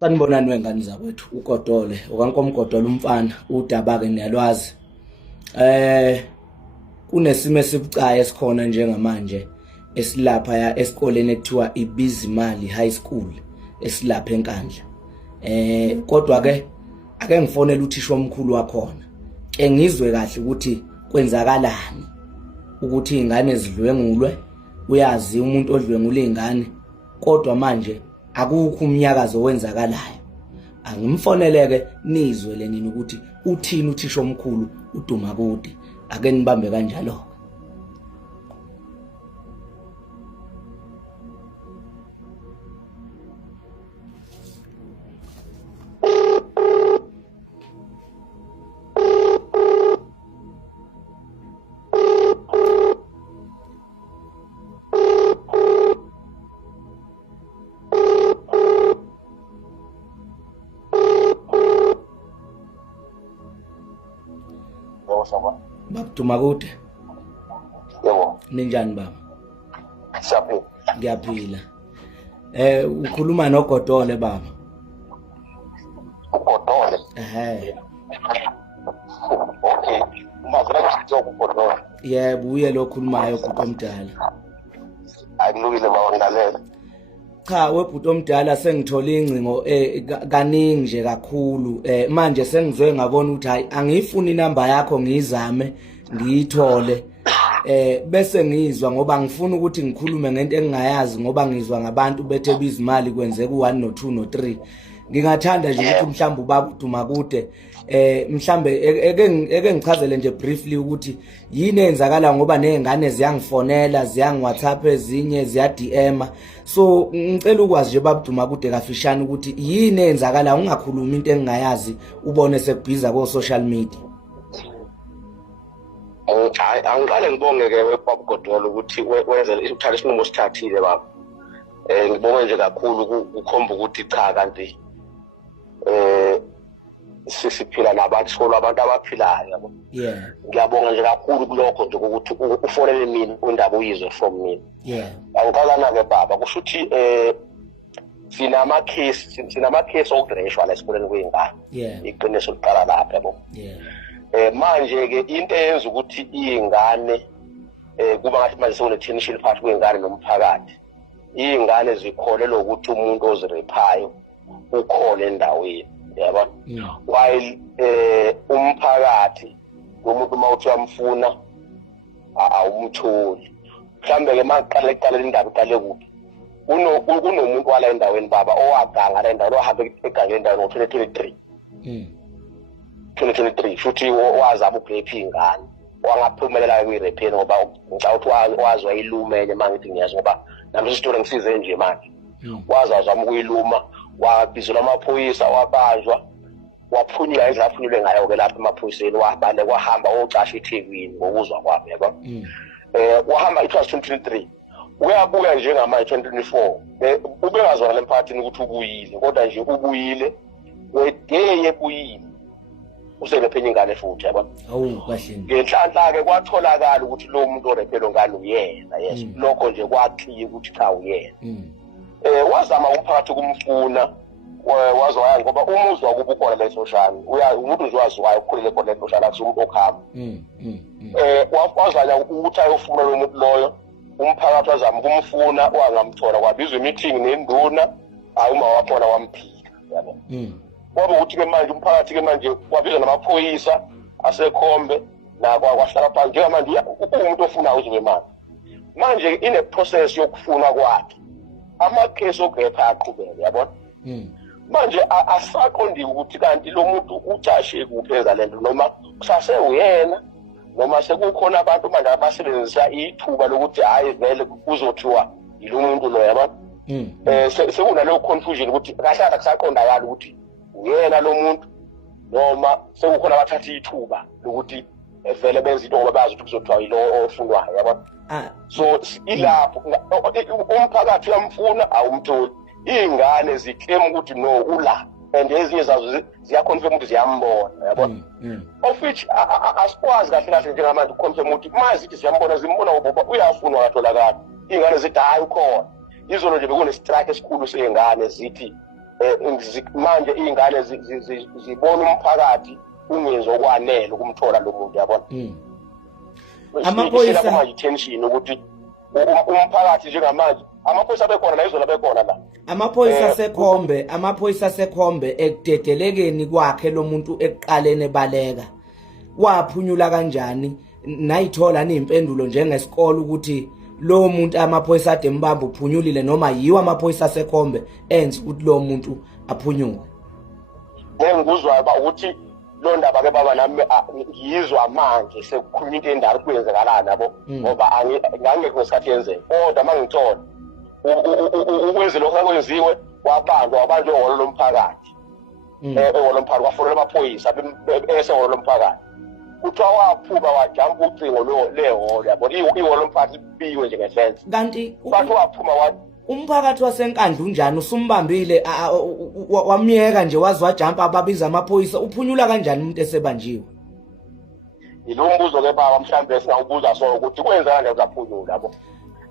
Sanibonani wengane zakwethu uGodole okaNkomgodolo umfana udaba ke niyalwazi. Kunesimo esibucayi esikhona njengamanje esilapha ya esikoleni ekuthiwa iBizimali High School esilapha eNkandla. Kodwa ke ake ngifonele uthisha omkhulu wakhona. Ke ngizwe kahle ukuthi kwenzakalani ukuthi izingane zidlwengulwe, uyazi umuntu odlwengula izingane kodwa manje akukho umnyakazo wenzakalayo. Angimfoneleke nizwe nini ukuthi uthini uthisha omkhulu uDumakude. Ake nibambe kanjalo. Baba Dumakude. Yebo. Ninjani baba? Siyaphila. Ngiyaphila. Ukhuluma noGodole baba. uGodole. Okay. Mavela kusizo uGodole. Yebo, uye lo khulumayo ubhuti omdala. Akulungile bawangalela. Cha, webhuti omdala sengithole ingcingo kaningi nje kakhulu. Manje sengizwe ngabona ukuthi hayi angifuni inamba yakho ngizame ngiyithole. Bese ngizwa ngoba ngifuna ukuthi ngikhulume ngento engingayazi ngoba ngizwa ngabantu bethe bizimali kwenzeka u1 no2 no3. Ngingathanda nje ukuthi mhlawumbe ubaba uDumakude mhlambe eke ngichazele nje briefly ukuthi yini enzakala ngoba nezingane ziyangifonela, ziyangi-WhatsApp, ezinye ziya DM. So ngicela ukwazi nje baba Dumakude kafishane ukuthi yini enzakala, ungakhuluma into engingayazi ubone sekubhiza ko social media. Hayi angiqale ngibonge ke baba Godolo ukuthi wenze uthatha isinqumo sithathile baba. Ngibonge nje kakhulu ukukhomba ukuthi cha kanti sisiphila nabantu solo abantu abaphilayo yabo. Yeah. Ngiyabonga nje kakhulu kulokho nje ukuthi ufonele mina undaba uyizwe from mina. Yeah. Angiqala ke baba kusho ukuthi sinama case okudreshwa la esikoleni kwezingane. Yeah. Iqiniso liqala lapha yabo. Yeah. Manje ke into eyenza ukuthi izingane kuba ngathi manje sone tension phakathi kwezingane nomphakathi. Izingane zikholelwa ukuthi umuntu ozirephayo ukhona endaweni yabo. While umphakathi umuntu mawuthi uyamfuna awumtholi. Mhlambe ke maqala indaba iqale kuphi? Kunomuntu wala endaweni baba owaganga la endaweni ohamba egangeni endaweni ngo2023. 2023 futhi wazama ukurepha ingane wangaphumelela kuyirephe ngoba ngicabanga wazwa ilumenye mangithi ngiyazi ngoba nami isitori ngisize nje manje. Wazama ukuyiluma wabizela amaphoyisa wabanjwa waphunywa izaphunyulwe ngayo ke lapha emaphoyiseni wabale kwahamba ocasha eThekwini ngokuzwa kwami yabo. Wahamba i2023 uyabuya njengamanje 2024 ubengazwana lemphakathini ukuthi ubuyile kodwa nje ubuyile wedeye kuyini uselephenye ingane futhi yabo. Awu kahle. Ngenhlanhla ke kwatholakala ukuthi lo muntu orephelo ngane uyena. Yes, lokho nje kwakhiye ukuthi cha uyena. Wazama umphakathi kumfuna wazwaya ngoba umuzwa kuba ukhona le social umuntu nje waziwayo ukukhulile khona le social akusumuntu okhamba. Wazanya ukuthi ayofuna lo muntu loyo umphakathi wazama kumfuna wangamthola kwabizwa meeting nenduna uma wakhona wamphika yabo. Ngoba ukuthi ke manje umphakathi ke manje kwabizwa namaphoyisa asekhombe na kwahlala phansi njengamanje umuntu ofuna uziwe imali. Manje ine process yokufuna kwakhe. Ama-case okurepha aqhubeke yabona. Manje asaqondi ukuthi kanti lo muntu ucashe kuphenza lento noma kusase uyena noma sekukhona abantu manje abasebenzisa ithuba lokuthi hayi vele kuzothiwa yilo muntu lo yabona. Sekunaleyo confusion ukuthi kahle akusaqondakala ukuthi uyena lo muntu noma sekukhona abathatha ithuba lokuthi vele benza into ngoba bazi ukuthi kuzothiwa yilo ofunwayo yabona. So ilapho umphakathi uyamfuna awumtholi. Izingane ziclaim ukuthi no ula and ezinye zazo ziyaconfirm ukuthi ziyambona yabona. Of which asikwazi kahle kahle njengamanje uconfirm ukuthi mazithi ziyambona zimbona ngoba uyafunwa katholakala. Izingane zithi hayi ukhona. Izolo nje bekune strike esikhulu sezingane zithi manje iy'ngane zibona umphakathi ungenzi okwanele ukumthola lo muntu yabona. Amaphoyisa manje tension ukuthi umphakathi njengamanje amaphoyisa abekhona la izolo abekhona la. Amaphoyisa sekhombe ekudedelekeni kwakhe lo muntu ekuqaleni ebaleka waphunyula kanjani nayithola nimpendulo njengesikole ukuthi lo muntu amaphoyisa ade mbamba uphunyulile noma yiwo amaphoyisa sekhombe enze ukuthi lo muntu aphunyuke. Ngikuzwa ukuthi lo ndaba ke baba nami ngiyizwa manje sekukhuluma into endala kuyenzakalana yabo ngoba ngangekho ngesikhathi yenzeka kodwa mangithola ukwenze lokho akwenziwe wabanjwe ehholo lomphakathi ehholo lomphakathi kwafonela amaphoyisa esehholo lomphakathi kuthiwa waphuka wajampa ucingo lehholo yabo ihholo lomphakathi libiwe nje ngesense kanti bathi waphuma umphakathi wasenkandla unjani usumbambile wamyeka nje wazi wajampa ababiza amaphoyisa uphunyula kanjani umuntu esebanjiwe? Yilo mbuzo ke baba mhlambe singawubuza so ukuthi kwenzeka nje uzaphunyula yabo.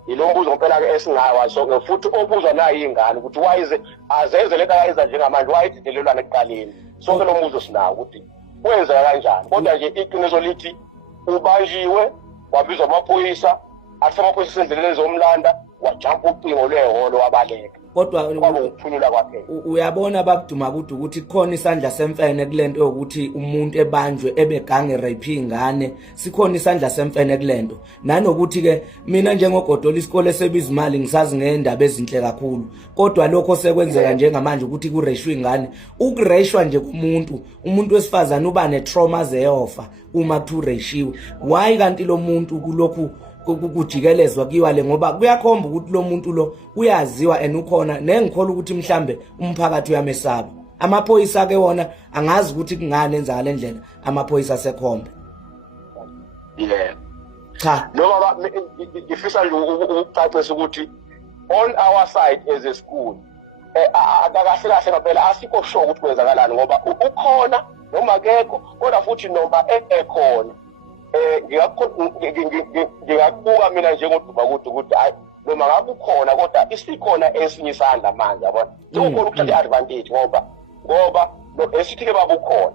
Yilo mbuzo ngempela ke esingawa so futhi obuzwa nayo ingane ukuthi wayize azenze lento akayenza njengamanje wayididelelwana ekuqaleni. Sonke lo mbuzo sinawo ukuthi kwenzeka kanjani kodwa nje iqiniso lithi ubanjiwe wabizwa amaphoyisa athi amaphoyisa endleleni zomlanda wajampa ucingo lehholo wabaleka kodwa ukuphunyula kwakhe. Uyabona babuduma ukuthi khona isandla semfene kulento yokuthi umuntu ebanjwe ebegange rape ingane sikhona isandla semfene kulento nanokuthi ke mina njengogodola isikole sebiza imali ngisazi ngendaba ezinhle kakhulu kodwa lokho sekwenzeka njengamanje ukuthi kureshwe ingane ukureshwa nje umuntu wesifazana uba netrauma zeyofa uma kureshiwe why kanti lo muntu kulokhu kujikelezwa kiwale ngoba kuyakhomba ukuthi lo muntu lo uyaziwa enukhona nengikhola ukuthi mhlambe umphakathi uyamesaba. Amaphoyisa ke wona angazi ukuthi kungane enza ngalendlela amaphoyisa sekhombe. Cha noma ngifisa nje ukucacisa ukuthi on our side as a school akakahle kahle ngempela asikho sure ukuthi kwenzakalani ngoba ukhona noma akekho kodwa futhi noma ekhona ngingakubuka mina njengoduma ukuthi hayi noma ngabe ukhona kodwa isikhona esinye isandla manje yabona ukukhona ukuthatha i-advantage ngoba esithi ke baba ukhona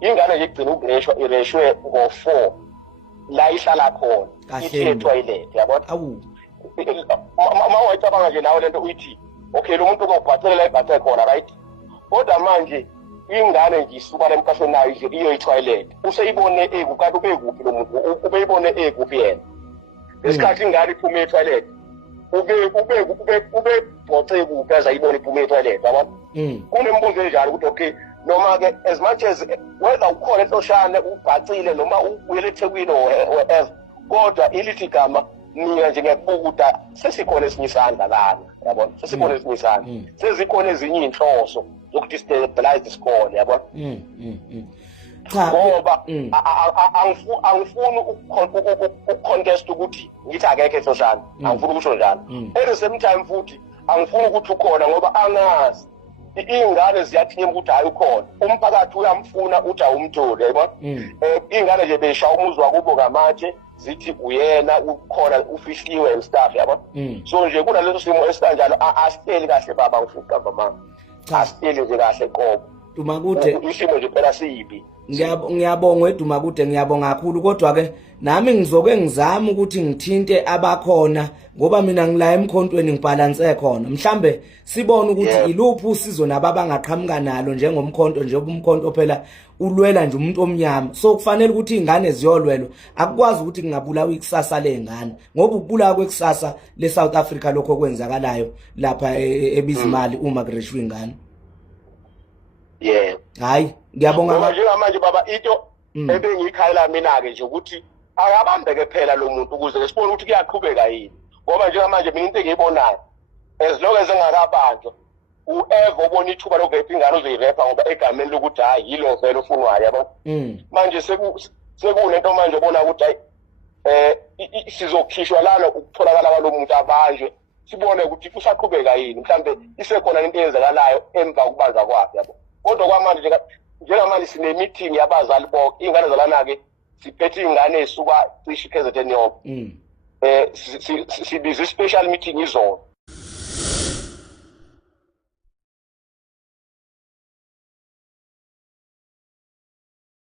ingane nje igcina ukureshwa ireshwe ngo-4 la ihlala khona ithe toilet yabona uma wayicabanga nje nawe lento uyithi okay lo muntu kokubhacelela ibhace khona right kodwa manje ingane nje isuka la emkhahlweni nayo nje iyo i-toilet useyibone kanti ubekuphi lo muntu ubeyibone ekuphi yena lesikhathi ingane iphuma e-toilet ubebhoce kuphi azayibona iphuma e-toilet yabona kunembuzo enjalo ukuthi okay noma ke as much as whether ukhona enhloshane ubhacile noma ubuyele eThekwini whatever kodwa ilithi gama mina nje ngiyakubuka sesikhona esinye isandla lana yabona sesikhona esinye isandla sezikhona ezinye inhloso zokuthi stabilize isikole yabona cha ngoba angifuni ukucontest ukuthi ngithi akekho enhloshane angifuni ukusho njalo at the same time futhi angifuni ukuthi ukhona ngoba angazi ingane ziyathina ukuthi hayi ukhona umphakathi uyamfuna uthi awumtholi yabona ingane nje beshaya umuzi wakubo ngamatshe zithi uyena ukhona ufihliwe and stuff yabona so nje kunaleso simo esikanjalo asiteli kahle baba ngifuna ukugamba mama asiteli nje kahle qobo Dumakude isimo nje phela siyibi. Ngiyabonga Dumakude ngiyabonga kakhulu kodwa ke nami ngizoke ngizama ukuthi ngithinte abakhona ngoba mina ngila emkhontweni ngibhalanse khona mhlambe sibone ukuthi iluphi usizo nababangaqhamuka nalo njengomkhonto nje umkhonto phela ulwela nje umuntu omnyama so kufanele ukuthi izingane ziyolwelwa akukwazi ukuthi ngingabulawa ikusasa lezingane ngoba ukubulawa kwekusasa le South Africa lokho kwenzakalayo lapha ebizimali uma kureshwe ingane. Hayi ngiyabonga njengamanje baba into ebengiyikhayela mina ke nje ukuthi akabambeke phela lo muntu ukuze sibone ukuthi kuyaqhubeka yini ngoba njengamanje mina into engiyibonayo as long as engakabanjwa uever ubona ithuba lokurepa ingane uzoyirepa ngoba egameni lokuthi hayi yilo vele ofunwayo yabo manje sekunento manje ubona ukuthi hayi sizokhishwa lana ukutholakala kwalomuntu abanjwe sibone ukuthi kusaqhubeka yini mhlambe isekhona into eyenzakalayo emva kokubanjwa kwakhe yabo kodwa kwamanje njengamanje sine meeting yabazali bonke ingane zalana ke siphethe ingane esuka cishe KZN yonke sibiza special meeting izolo